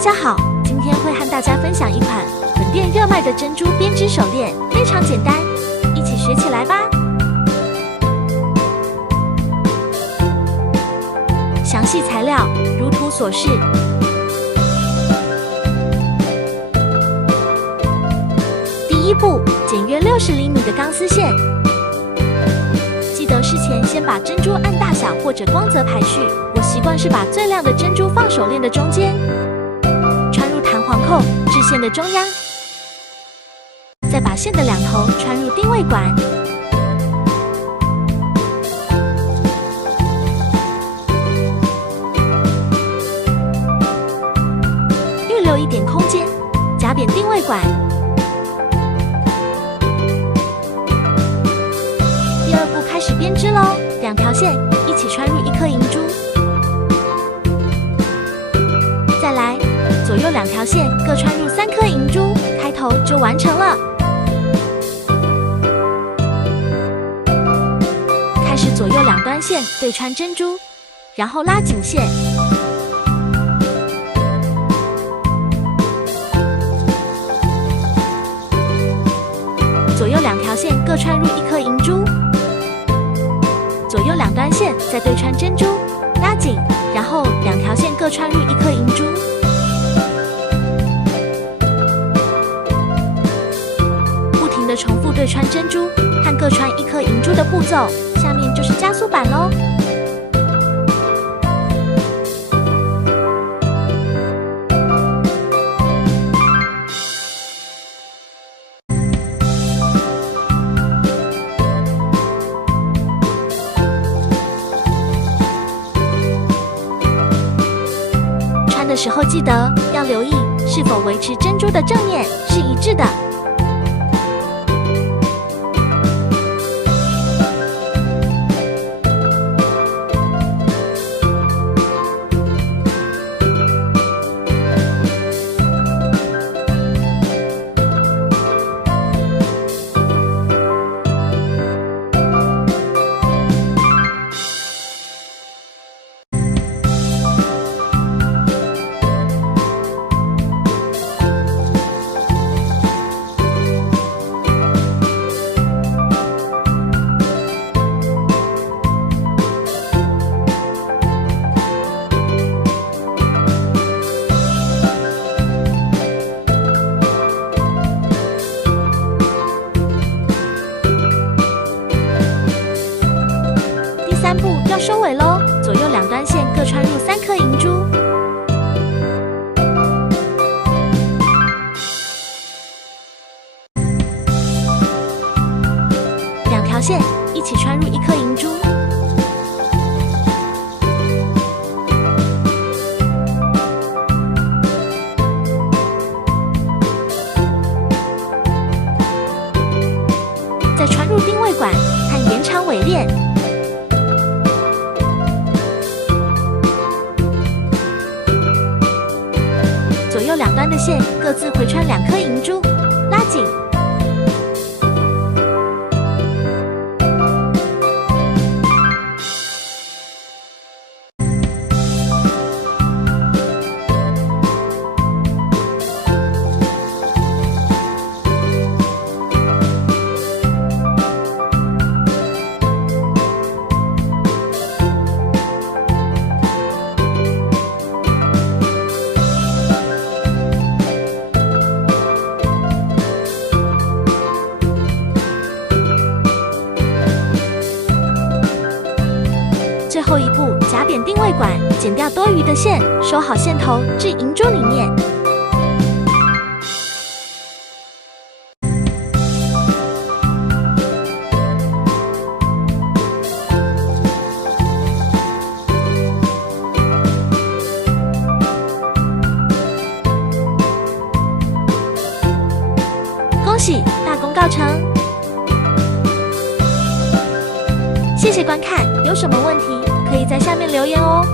家好，今天会和大家分享一款本店热卖的珍珠编织手链，非常简单，一起学起来吧。详细材料如图所示。第一步，剪约60厘米的钢丝线。记得事前先把珍珠按大小或者光泽排序，我习惯是把最亮的珍珠放手链的中间，穿入弹簧扣至线的中央，再把线的两头穿入定位管。预留一点空间，夹扁定位管。第二步开始编织喽，2条线一起穿入1颗银珠。再来，左右2条线各穿入3颗银珠，开头就完成了。开始左右2端线对穿珍珠，然后拉紧线。左右2条线各穿入1颗银珠，左右2端线再对穿珍珠，拉紧，然后2条线各穿入1颗银珠。不停地重复对穿珍珠和各穿1颗银珠的步骤，下面就是加速版咯。的时候记得要留意是否维持珍珠的正面是一致的。3步要收尾咯，左右2端线各穿入3颗银珠。2条线一起穿入1颗银珠。再穿入定位管和延长尾链。左右2端的线各自回穿2颗银珠，拉紧。最后一步，夹扁定位管，剪掉多余的线，收好线头至银珠里面。恭喜，大功告成！谢谢观看，有什么问题可以在下面留言哦。